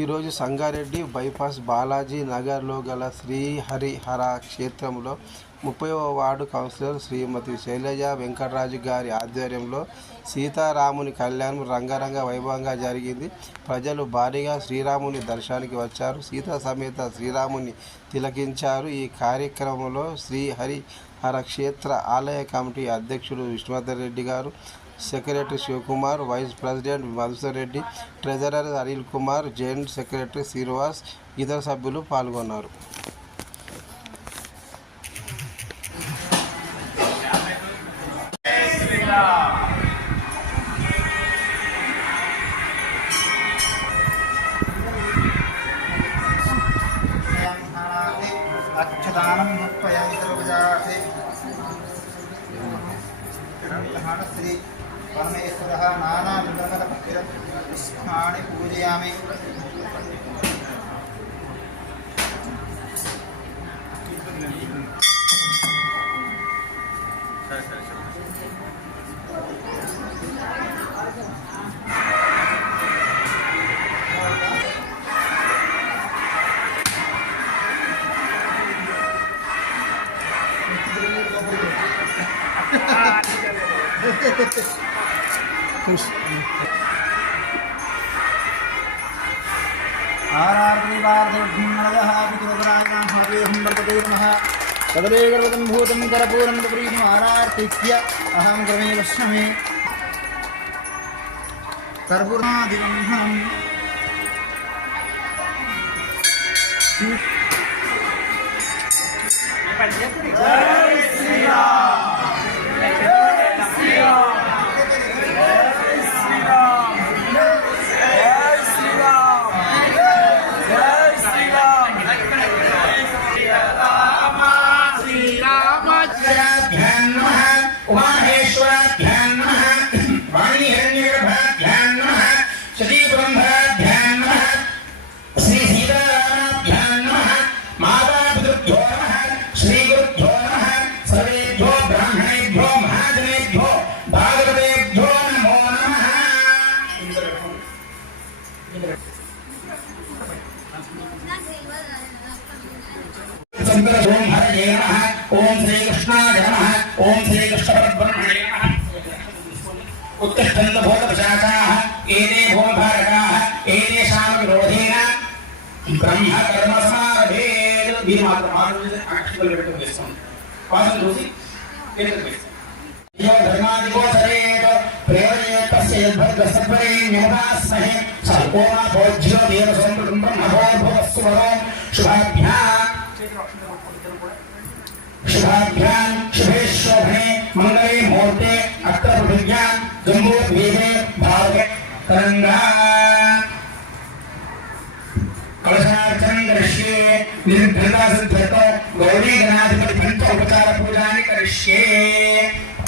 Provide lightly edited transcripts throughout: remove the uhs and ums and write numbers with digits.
ఈరోజు సంగారెడ్డి బైపాస్ బాలాజీ నగర్లో గల శ్రీహరిహర క్షేత్రంలో 30వ వార్డు కౌన్సిలర్ శ్రీమతి శైలజ వెంకటరాజు గారి ఆధ్వర్యంలో సీతారాముని కళ్యాణం రంగరంగ వైభవంగా జరిగింది. ప్రజలు భారీగా శ్రీరాముని దర్శనానికి వచ్చారు. సీతా సమేత శ్రీరాముని తిలకించారు. ఈ కార్యక్రమంలో శ్రీహరిహర క్షేత్ర ఆలయ కమిటీ అధ్యక్షుడు విష్ణువర్ధన్ రెడ్డి గారు, secretary Shivakumar, vice president Madhusudan Reddy, treasurer Anil Kumar, joint secretary Srinivas, ఇతర సభ్యులు పాల్గొన్నారు. श्री परमेश्वरः नानाविधपुष्पाणि पूजयामि। कदलीगर्वतं भूतं करपूरं प्रीतं आरार्तिक्य अहं क्रमे वश्यमे कर्पूरादिगन्धम् जय श्री राम। ओम हरे नमः, ओम श्री कृष्णाय नमः, ओम श्री कृष्ण परब्रह्मणे नमः। उत्तिष्ठन्त भूतपिशाचाः एते भूमभारकाः एतेषां विरोधेन ब्रह्म कर्म समारभेत्। దీని మాత్రం అక్షరాలు పెట్టడం చేస్తాం. పాఠం చూసి यो धर्मादिको सरेत प्रेरयेत् तस्य यद्भद्रसत्वरे न्योदास्महे सर्वोमा भोज्यो देवसंप्रतं ब्रह्मभोर्भुवस्सुवरो शुभाभ्यां शुभे शोभने मंगले मुहूर्ते अत्र पृथिव्यां जम्बूद्वीपे भागे तरंगा कलशार्चनं करिष्ये निर्घृता सिद्ध्यतो गौरी गणाधिपति पंचोपचार पूजानि करिष्ये।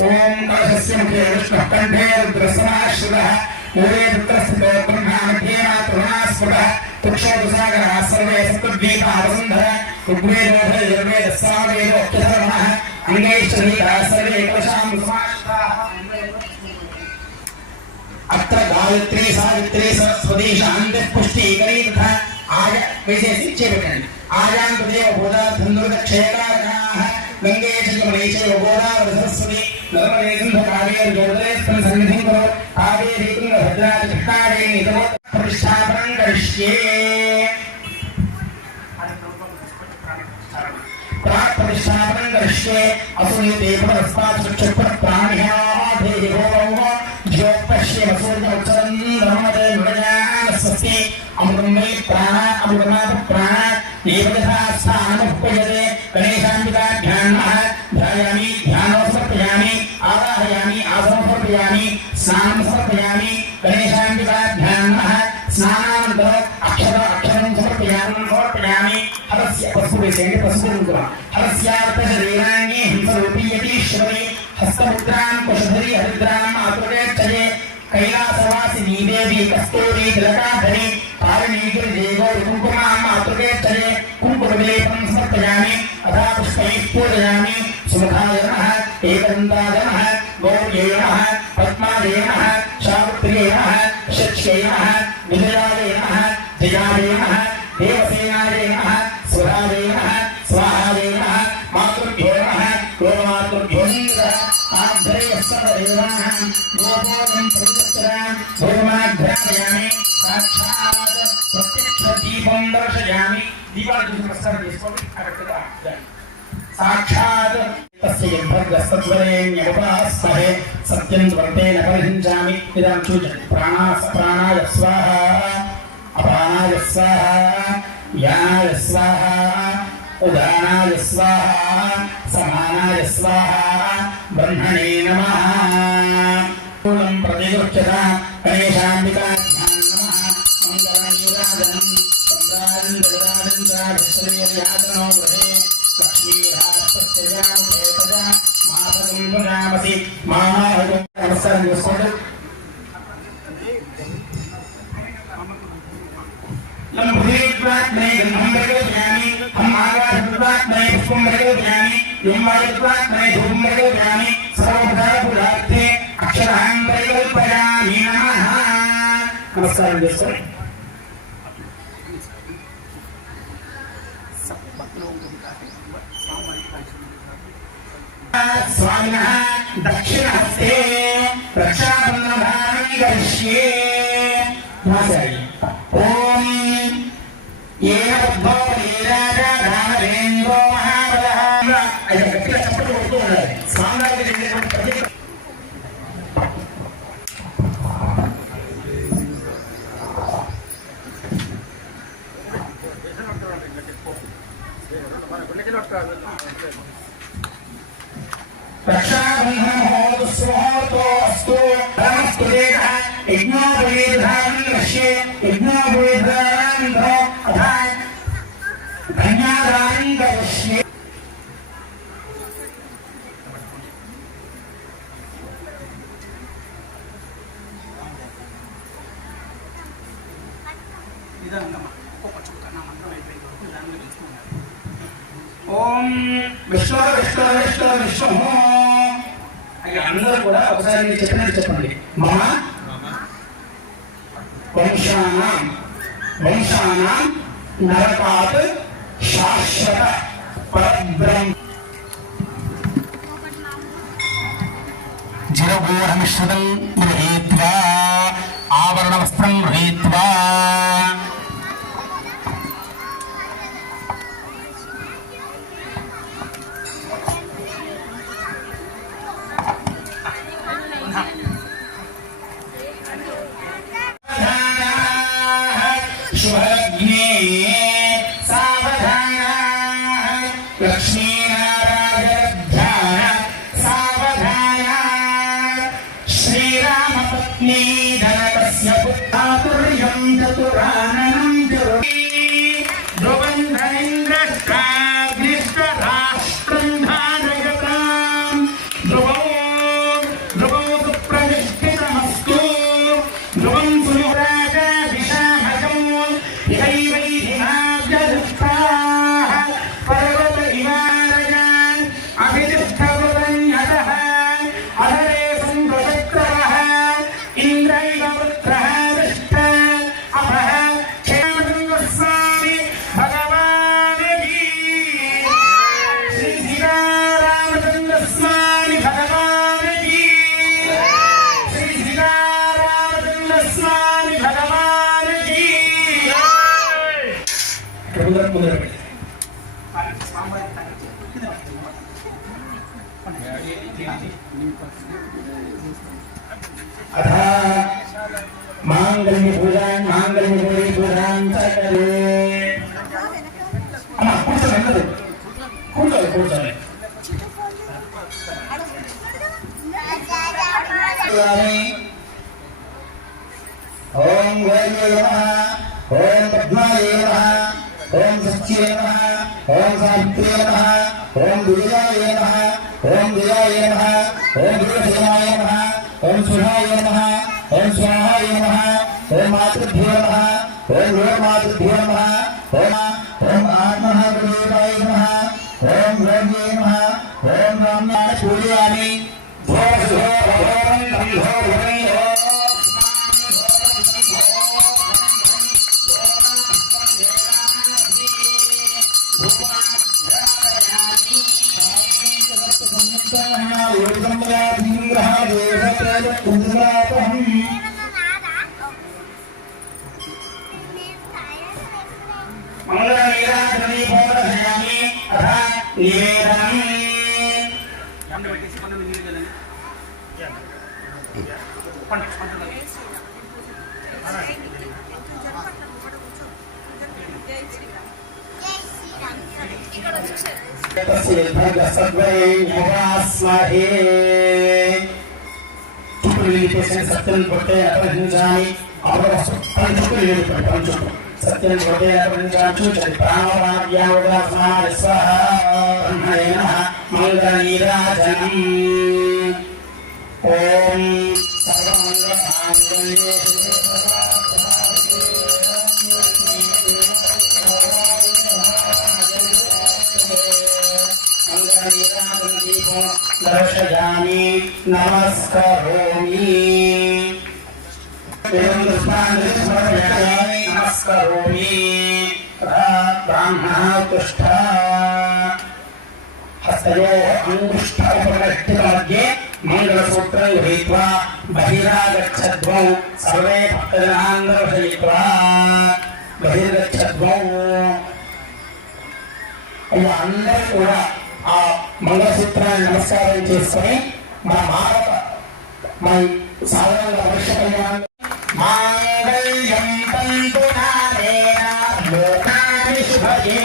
ओम कलशस्य मुखे विष्णुः कण्ठे रुद्रसमाश्रितः मूले रुद्रस्थितो ब्रह्मा मध्ये मातृणास्फुटः पुरुषोदसागरः सर्वे सप्तद्वीपावसुन्धर ऋग्वेदोऽथ यजुर्वेदः सामवेदोऽख्यधर्मः अङ्गैश्चरीकः सर्वे कलशां समाश्रिताः। अत्र गायत्री सावित्री सरस्वती शान्तिः पुष्टिकरी तथा आय वैसे शिक्षे పెట్టండి। आयां तदेव बोधा धनुर्दक्षेकाः गंगे च यमुने च गोदावरी सरस्वती नर्मदे सिन्धु कावेरी गोदावरी सन्निधिं करो कावेरी तुंगभद्रा च कृष्णावेणी तव प्रतिष्ठापनं करिष्ये। प्रतिष्ठापनं करिष्ये असुनीते पुरस्तात् चक्षुः प्राणिः देहि भोः ज्योतिष्ये वसूर्यमुच्चरन् नर्मदे मृगयान् स्वस्ति अमृतं वै प्राण अमृतमाप प्राण एवं स्थानमुपयते। गणेशाम्बिकाभ्यां नमः ध्यायामि ध्यानं समर्पयामि आवाहयामि आसनं समर्पयामि स्नानं समर्पयामि। गणेशाम्बिकाभ्यां नमः स्नानानन्तरम् अक्षरं समर्पयामि। हरस्य पशुवेशेन पशुरूपः हरस्यार्थशरीराङ्गे हिंसरूपी यतीश्वरी हस्तमुद्रां कुशधरी हरिद्रां मातृगच्छये कैलासवासिनी देवी कस्तूरी तिलकाधरी पारणीगिरिदेवो कुङ्कुमां मातृगच्छये कुङ्कुमविलेपं समर्पयामि अथा पुष्पैः पूजयामि। सुमुखाय नमः एकदन्ताय नमः गौर्यै नमः पद्मायै नमः सावित्र्यै नमः शच्यै नमः विजयाय नमः जयाय नमः देवसेनाय नमः स्वराय नमः स्वाहाय नमः मातृभ्यो नमः गोमातृभ्यो नमः आभ्रयस्सदेवाः गोपोदं प्रतिष्ठां भूमाघ्रामयामि साक्षात् प्रत्यक्षदीपं दर्शयामि दीपावली नमस्कार చేసుకోండి అక్కడగా साक्षात् तस्य यद्भर्गस्तद्वरेण्यमुपास्महे सत्यं वर्तेन परिहिञ्चामि इदं चूचति प्राणाय स्वाहा अपानाय स्वाहा यानाय स्वाहा उदानाय स्वाहा समानाय स्वाहा ब्रह्मणे नमः मूलं प्रतिगृह्यता गणेशाम्बिकाभ्यां नमः मङ्गलनीराजनं चन्द्राजं जगदाजं च विश्वनिर्यातनो गृहे नमस्कार చేసుకోండి लंबुद्वात् में गंधमृगो ज्ञानी हम आगाद्वात् में पुष्पमृगो ज्ञानी यमवायुद्वात् में धूममृगो ज्ञानी सर्वप्रकार पुराते अक्षरांबृगो पयामि नमः नमस्कार చేసుకోండి स्वामिनः दक्षिणहस्ते रक्षाबन्धनं करिष्ये ओम येन बुद्धो वीराजा दानवेन्द्रो महाबलः ऐसा गट्टिगा चप्पल కొడుతూ ఉండాలి స్వామివారికి చేసేటువంటి ప్రతి रक्षाबंधन होतु सुहोतोस्तु धर्मस्तु देवः यज्ञोपवीतधानं दृश्ये यज्ञोपवीतधानं अथा धन्यादानं करिष्ये ఓం విష్ణు విష్ణు విష్ణు విష్ణు అయ్యా అందరూ కూడా ఒకసారి చెప్పినట్టు చెప్పండి మమ వంశానాం నరకాత్ శాశ్వత పరబ్రహ్మ జిరగోహమిశ్రుతం గృహీత్వా ఆవరణ వస్త్రం గృహీత్వా शुभलग्ने सावधानाः लक्ष्मीनारायणध्यान सावधानाः श्रीरामपत्नी जनकस्य पुत्रातुर्यं चतुराननं ध्रुवं धनेन्द्रष्टाग्निष्टराष्ट्रं धारयतां ध्रुवो सुप्रतिष्ठितमस्तु ध्रुवं पर्वत हिमालयान् अभितिष्ठवरण्यतः अधरे संवृतः इन्द्रैव पुत्रः दृष्ट अपः क्षेमचन्द्रस्वामी भगवान् की श्री सीतारामचन्द्रस्वामी भगवान् की श्री सीतारामचन्द्रस्वामी भगवान् की अथा मांगल्य पूजान करे अम्मा కూర్చోండి ఓం గౌరీ నమః ఓం పద్మాయ నమః ఓం సత్యే నమః ఓం సావిత్రే నమః ఓం దుర్గాయ నమః ఓం దియాయ నమః ఓం దుర్గసేనాయ నమః ఓం సుధాయ నమః ఓం స్వాహాయ నమః ఓం మాతృభ్యో నమః ఓం గోమాతృభ్యో నమః ఓం ఆత్మహాదేవాయ నమః ఓం గౌరీ నమః ఓం రామ్యాయ పూజయామి सत्यं कोटे अपरिञ्जामि सत्यं कोटे अपरिञ्जामि चरित्रामवाद्यावदास्माय स्वाहा ब्रह्मणे नमः मङ्गलनीराजनम् ॐ सर्वमङ्गलमाङ्गल्ये दर्शयामि नमस्करोमि नमस्करोमि ब्राह्मणः तुष्ट हस्तयोः अङ्गुष्ठोपकष्टिमध्ये मङ्गलसूत्रं गृहीत्वा बहिरागच्छद्वौ सर्वे भक्तजनान् दर्शयित्वा बहिर्गच्छद्वौ అందరూ కూడా ఆ మంగళసూత్రాన్ని నమస్కారం చేసుకొని మన భారత మన సాధారణ వర్ష కళ్యాణం మాంగళ్యం తంతునానేన లోకాని శుభగే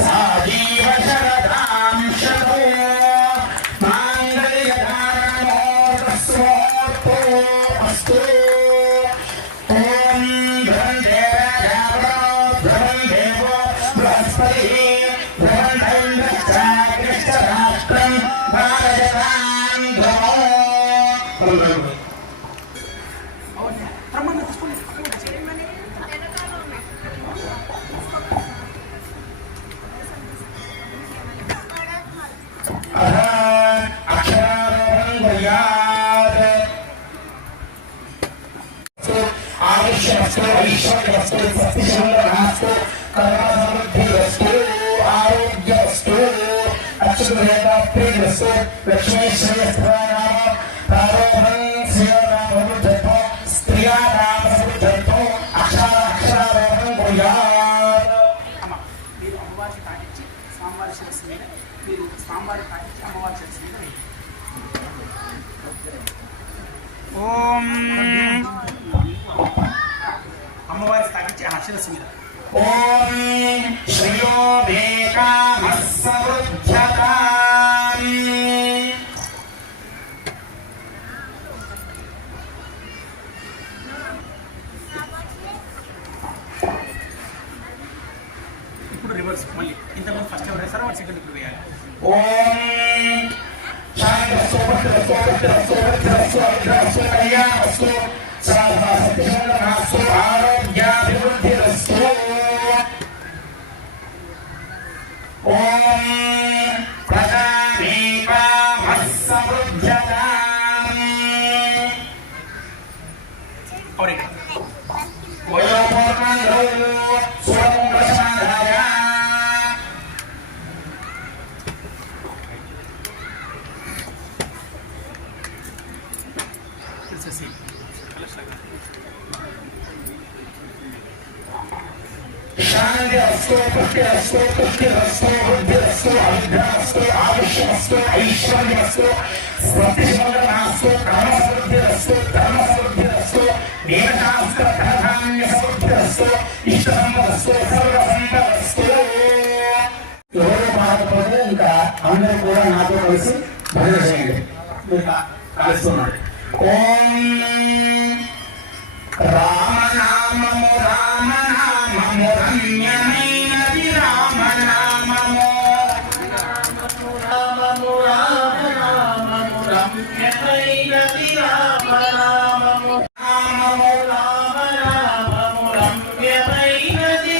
సాజీవ శరదాం శతో మాంగళ్యధారణో తస్మోర్తో అస్తు ఓం ధన్యే రాజావో ధన్యేవో బృహస్పతి लक्ष्मी स्त्रिया अक्षरारोहण ఓం అమ్మవారి స్థాపించి అక్షరస్సు మీద ఓం శ్రియో వేకామస్సరుజ్జతాం ఇప్పుడు రివర్స్ మళ్ళీ ఇంతకుముందు ఫస్ట్ ఎవరు వేస్తారో వాడు సెకండ్ ఇప్పుడు వేయాలి ఓం ఆరోగ్యాభివృద్ధిరస్తు ఓం ప్రజామేకామస్సమృజ్జతాం వయోపూర్ణో సురముగ్రసమాధాయ शांति अस्तु पुष्टिरस्तु पुष्टिरस्तु बुद्धिरस्तु अविद्यास्तु आयुष्यमस्तु ऐश्वर्यमस्तु स्वतिसमृद्धमस्तु कर्मसमृद्धिरस्तु धर्मसमृद्धिरस्तु वेदशास्त्र धनधान्यसमृद्धिरस्तु इष्टसम्पदस्तु सर्वसम्पदस्तु ఎవరు పాడకపోతే ఇంకా అందరూ కూడా నాతో కలిసి భజన చేయండి ఇంకా కలుస్తున్నాడు ఓం రామనామము రామనామము రమ్యమైనది రామనామము రామనామము రామనామము రమ్యమైనది రామనామము రామము రామనామము రమ్యమైనది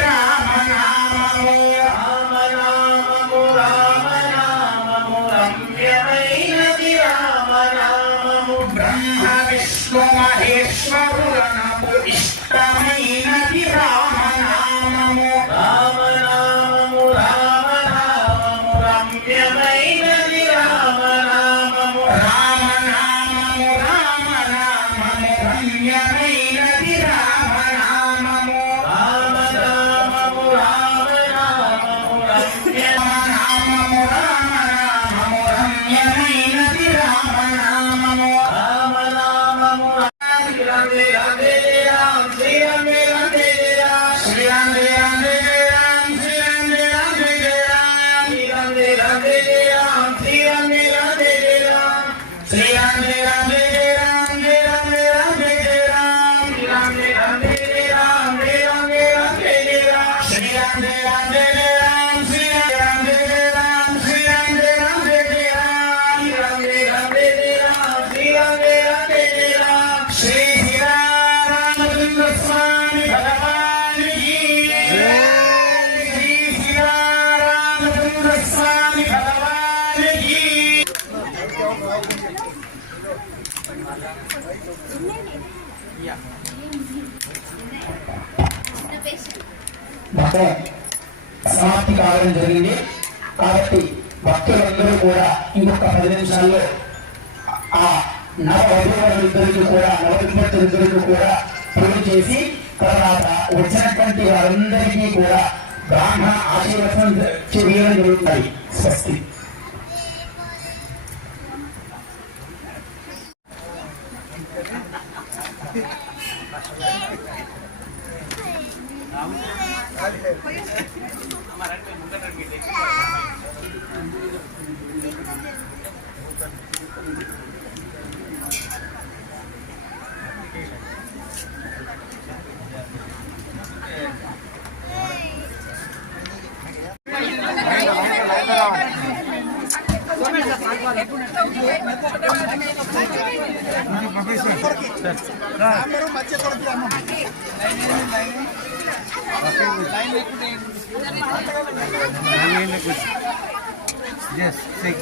రామనామము రామనామము రామనామము రమ్యమైనది రామనామము బ్రహ్మ విష్ణు మహేశ్వరులకు ఇష్టమైన మొత్తం సమాప్తి కావడం జరిగింది. కాబట్టి భక్తులందరూ కూడా ఇంకొక 10 నిమిషాల్లో ఆ నవవధూవరులిద్దరికీ కూడా నవదంపతులిద్దరికీ కూడా పూజ చేసి తర్వాత వచ్చినటువంటి వారందరికీ కూడా బ్రాహ్మణ ఆశీర్వచనం చేయడం జరుగుతాయి. స్వస్తి. Yes, take.